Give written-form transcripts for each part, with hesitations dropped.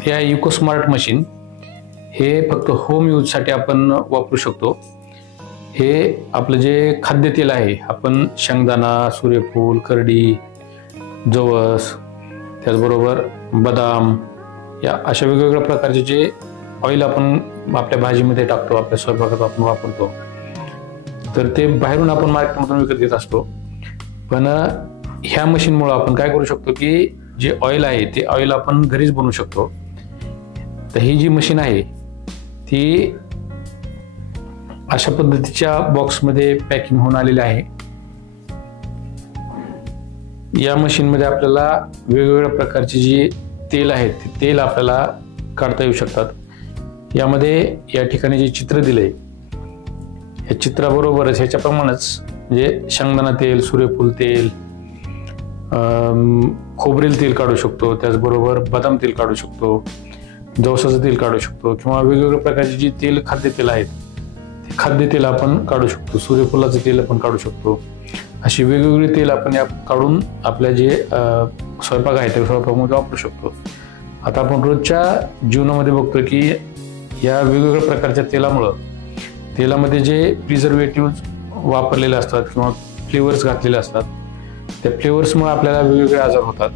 हे आहे इकोस्मार्ट मशीन. हे फक्त होम यूजसाठी आपण वापरू शकतो. हे आपलं जे खाद्यतेल आहे, आपण शेंगदाणा, सूर्यफूल, करडी, जवस, त्याचबरोबर बदाम या अशा वेगवेगळ्या प्रकारचे जे ऑइल आपण आपल्या भाजीमध्ये टाकतो, आपल्या स्वयंपाकात आपण वापरतो, तर ते बाहेरून आपण मार्केटमधून विकत घेत असतो. पण ह्या मशीनमुळे आपण काय करू शकतो की जे ऑइल आहे ते ऑइल आपण घरीच बनवू शकतो. तर ही जी मशीन आहे ती अशा पद्धतीच्या बॉक्समध्ये पॅकिंग होऊन आलेली आहे. या मशीनमध्ये आपल्याला वेगवेगळ्या प्रकारची जी तेल आहेत ते तेल आपल्याला काढता येऊ शकतात. यामध्ये या ठिकाणी जे चित्र दिलंय या चित्राबरोबरच ह्याच्याप्रमाणेच म्हणजे शेंगदाणा तेल, सूर्यफूल तेल, खोबरेल तेल काढू शकतो, त्याचबरोबर बदाम तेल काढू शकतो, जवसाचं तेल काढू शकतो, किंवा वेगवेगळ्या प्रकारची जी तेल खाद्यतेल आहेत ते खाद्यतेल आपण काढू शकतो, सूर्यफुलाचं तेल आपण काढू शकतो. अशी वेगवेगळी तेल आपण या काढून आपल्या जे स्वयंपाक आहे त्या स्वयंपाकामध्ये वापरू शकतो. आता आपण रोजच्या जीवनामध्ये बघतो की या वेगवेगळ्या प्रकारच्या तेलामध्ये जे प्रिझर्वेटिव्ह वापरलेले असतात किंवा फ्लेवर्स घातलेले असतात, त्या फ्लेवर्समुळे आपल्याला वेगवेगळे आजार होतात.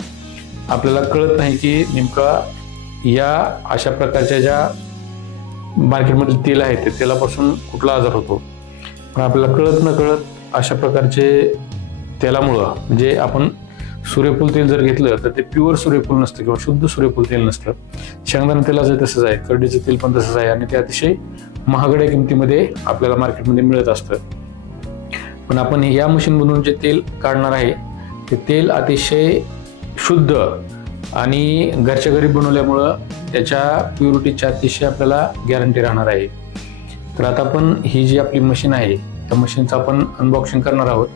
आपल्याला कळत नाही की नेमका या अशा प्रकारच्या ज्या मार्केटमधील तेल आहे त्या तेलापासून कुठला आजार होतो. पण आपल्याला कळत न कळत अशा प्रकारचे तेलामुळं म्हणजे आपण सूर्यफूल तेल जर घेतलं तर ते प्युअर सूर्यफूल नसतं किंवा शुद्ध सूर्यफूल तेल नसतं. शेंगदाणा तेलाचं तसंच आहे, करडीचं तेल पण तसंच आहे आणि ते अतिशय महागड्या किमतीमध्ये आपल्याला मार्केटमध्ये मिळत असतं. पण आपण या मशीनमधून जे तेल काढणार आहे ते तेल अतिशय शुद्ध आणि घरच्या घरी बनवल्यामुळं त्याच्या प्युरिटीची अतिशय आपल्याला गॅरंटी राहणार आहे. तर आता आपण ही जी आपली मशीन आहे त्या मशीनचं आपण अनबॉक्सिंग करणार आहोत.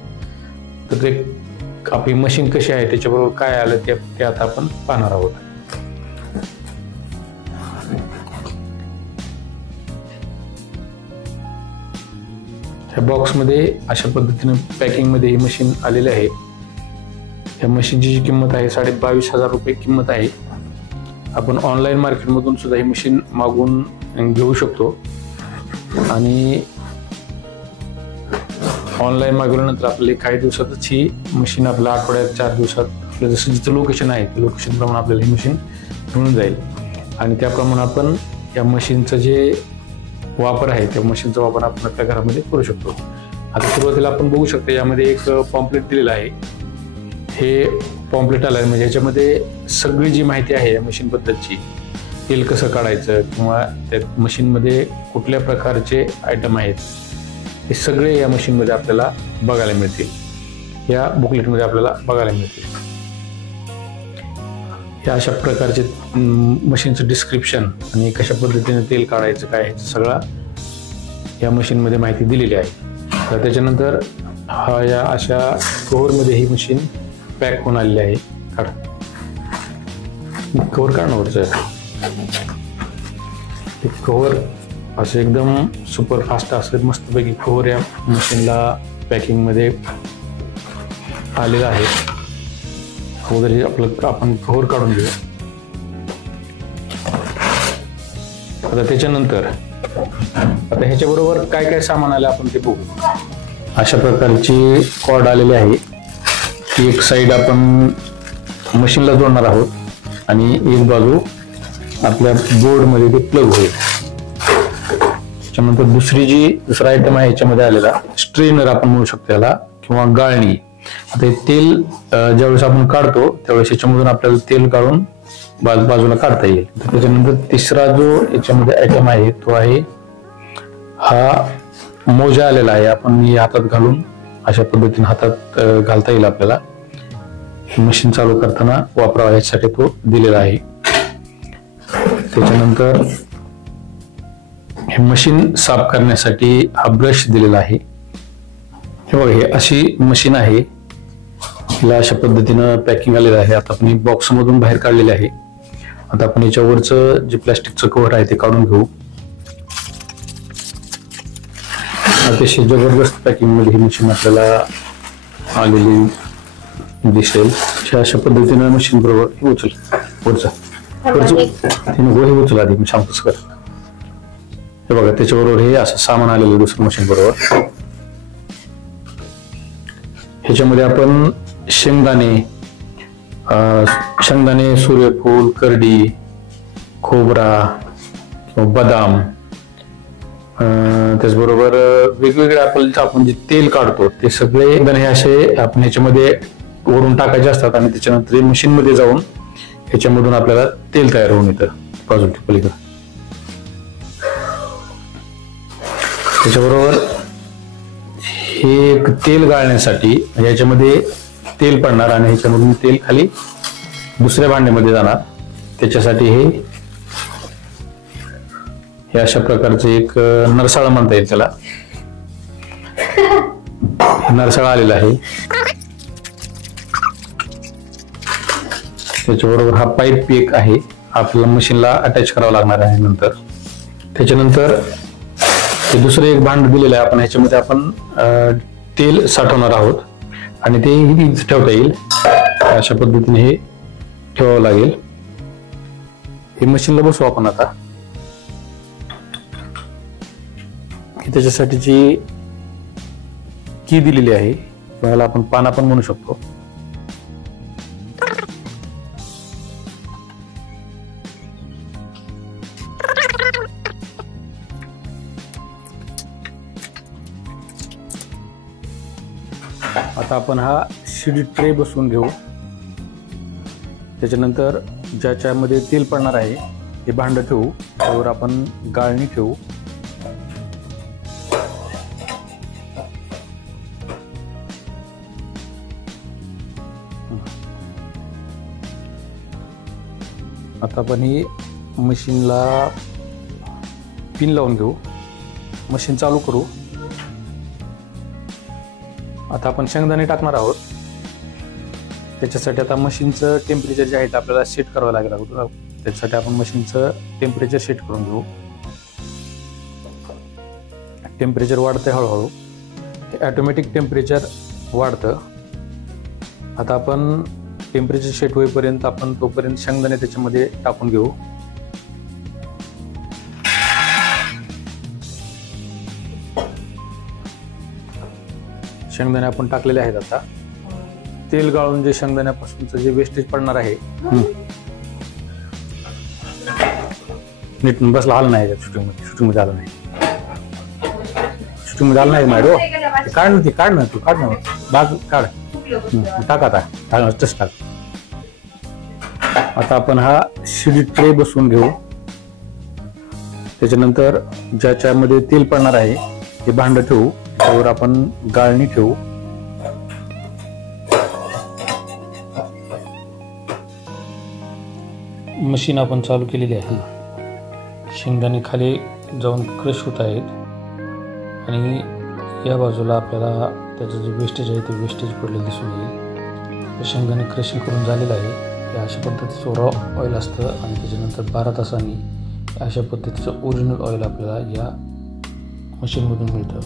तर ते आपली मशीन कशी आहे त्याच्याबरोबर काय आलं ते आता आपण पाहणार आहोत. ह्या बॉक्समध्ये अशा पद्धतीने पॅकिंग मध्ये ही मशीन आलेली आहे. या मशीनची जी किंमत आहे 22,500 रुपये किंमत आहे. आपण ऑनलाईन मार्केटमधून सुद्धा ही मशीन मागवून घेऊ शकतो आणि ऑनलाईन मागवल्यानंतर आपल्याला काही दिवसातच ही मशीन आपल्या आठवड्यात 4 दिवसात आपलं जसं जिथं लोकेशन आहे त्या लोकेशन प्रमाणे आपल्याला ही मशीन मिळून जाईल. आणि त्याप्रमाणे आपण या मशीनचं जे वापर आहे त्या मशीनचा वापर आपण आपल्या घरामध्ये करू शकतो. आता सुरुवातीला आपण बघू शकतो यामध्ये एक पॉम्पलेट दिलेलं आहे. हे पॉम्पलेट आलं आहे म्हणजे याच्यामध्ये सगळी जी माहिती आहे या मशीन बद्दलची, तेल कसं काढायचं किंवा त्या मशीनमध्ये कुठल्या प्रकारचे आयटम आहेत हे सगळे या मशीनमध्ये आपल्याला बघायला मिळतील, या बुकलेटमध्ये आपल्याला बघायला मिळतील. या अशा प्रकारचे मशीनचं डिस्क्रिप्शन आणि कशा पद्धतीने तेल काढायचं काय ह्याचं सगळा या मशीनमध्ये माहिती दिलेली आहे. तर त्याच्यानंतर या अशा कव्हरमध्ये ही मशीन पॅक होऊन आलेली आहे. कव्हर काढण्यावरचं ते कव्हर असं एकदम सुपर फास्ट असं मस्तपैकी कव्हर या मशीनला पॅकिंगमध्ये आलेलं आहे. वगैरे आपण कव्हर काढून घेऊ. आता त्याच्यानंतर आता ह्याच्याबरोबर काय काय सामान आलं आपण ते बघू. अशा प्रकारची कॉर्ड आलेली आहे. एक साईड आपण मशीनला जोडणार आहोत आणि एक बाजू आपल्या बोर्डमध्ये ते प्लग होईल. त्याच्यानंतर दुसरा आयटम आहे याच्यामध्ये आलेला स्ट्रेनर आपण म्हणू शकतो याला, किंवा गाळणी. आता तेल ज्यावेळेस आपण काढतो त्यावेळेस याच्यामधून आपल्याला तेल काढून बाजूला काढता येईल. त्याच्यानंतर तिसरा जो याच्यामध्ये आयटम आहे तो आहे हा मोजा आलेला आहे. आपण हातात घालून अशा पद्धतीने हातात घालता येईल आपल्याला. मशीन चालू करताना वापरावा यासाठी तो दिलेला आहे. त्याच्यानंतर हे मशीन साफ करण्यासाठी हा ब्रश दिलेला आहे. हे बघा, हे अशी मशीन आहे. हिला अशा पद्धतीनं पॅकिंग आलेलं आहे. आता आपण बॉक्स मधून बाहेर काढलेले आहे. आता आपण याच्यावरचं जे प्लास्टिकचं कव्हर आहे ते काढून घेऊ. अतिशय जबरदस्त पॅकिंग मध्ये ही मशीन आपल्याला आलेली दिसेल. अशा पद्धतीनं मशीन बरोबर उचल. गोहे उचला आधी, मी सांगतोच कर. हे बघा त्याच्याबरोबर हे असं सामान आलेलं दुसरं मशीन बरोबर. ह्याच्यामध्ये आपण शेंगदाणे, सूर्यफूल, करडी, खोबरा, बदाम, त्याचबरोबर वेगवेगळे आपण जे तेल काढतो ते सगळे हे असे आपण ह्याच्यामध्ये वरून टाकायचे असतात आणि त्याच्यानंतर मशीन मध्ये जाऊन ह्याच्यामधून आपल्याला तेल तयार होऊन येतं बाजूच्या पलीकडे. त्याच्याबरोबर हे तेल गाळण्यासाठी ह्याच्यामध्ये तेल पडणार आणि ह्याच्यामधून तेल खाली दुसऱ्या भांड्यामध्ये जाणार. त्याच्यासाठी हे अशा प्रकारचे एक नरसाळा म्हणता येईल त्याला. नरसाळा आलेला आहे. त्याच्याबरोबर हा पाईप एक आहे, आपल्याला मशीनला अटॅच करावा लागणार आहे. नंतर त्याच्यानंतर हे दुसरं एक भांड दिलेलं आहे आपण, ह्याच्यामध्ये आपण तेल साठवणार आहोत आणि ते ठेवता येईल अशा पद्धतीने हे ठेवावं लागेल. हे मशीनला बसवू आपण आता. त्याच्यासाठीची की दिलेली आहे, याला आपण पाना पण म्हणू शकतो. आता आपण हा शिडी ट्रे बसवून घेऊ. त्याच्यानंतर ज्याच्यामध्ये तेल पडणार आहे हे भांड ठेवू, त्यावर आपण गाळणी ठेवू. आता आपण ही मशीनला पिन लावून घेऊ, मशीन चालू करू. आता आपण शेंगदाणे टाकणार आहोत. त्याच्यासाठी आता मशीनचं टेम्परेचर जे आहे ते आपल्याला सेट करावं लागेल अगोदर. त्याच्यासाठी आपण मशीनचं टेम्परेचर सेट करून घेऊ. टेम्परेचर वाढतंय हळूहळू, हे ऑटोमॅटिक टेम्परेचर वाढतं. आता आपण टेम्परेचर सेट होईपर्यंत आपण तोपर्यंत शेंगदाणे त्याच्यामध्ये टाकून घेऊ. शेंगदाणे आपण टाकलेले आहेत. आता तेल गाळून जे शेंगदाण्यापासूनचं जे वेस्टेज पडणार आहे, नीट बसला आलं नाही शूटिंग मध्ये आलं नाही, शूटिंग मध्ये आलं नाही मॅडो. काढ ना तू बाग काढ, टाक आता तस टाक. आता आपण हा शिडी ट्रे बसवून घेऊ. त्याच्यानंतर ज्याच्यामध्ये तेल पडणार आहे हे भांड ठेवू, त्यावर आपण गाळणी ठेवू. मशीन आपण चालू केलेली आहे. शेंगदाणे खाली जाऊन क्रश होत आहेत आणि या बाजूला आपल्याला त्याचं जे वेस्टेज आहे ते वेस्टेज पडलेलं दिसून येईल. शेंगदाणे क्रशिंग करून झालेलं आहे. हे अशा पद्धतीचं रॉ ऑइल असतं आणि त्याच्यानंतर 12 तासांनी अशा पद्धतीचं ओरिजिनल ऑइल आपल्याला या मशीनमधून मिळतं.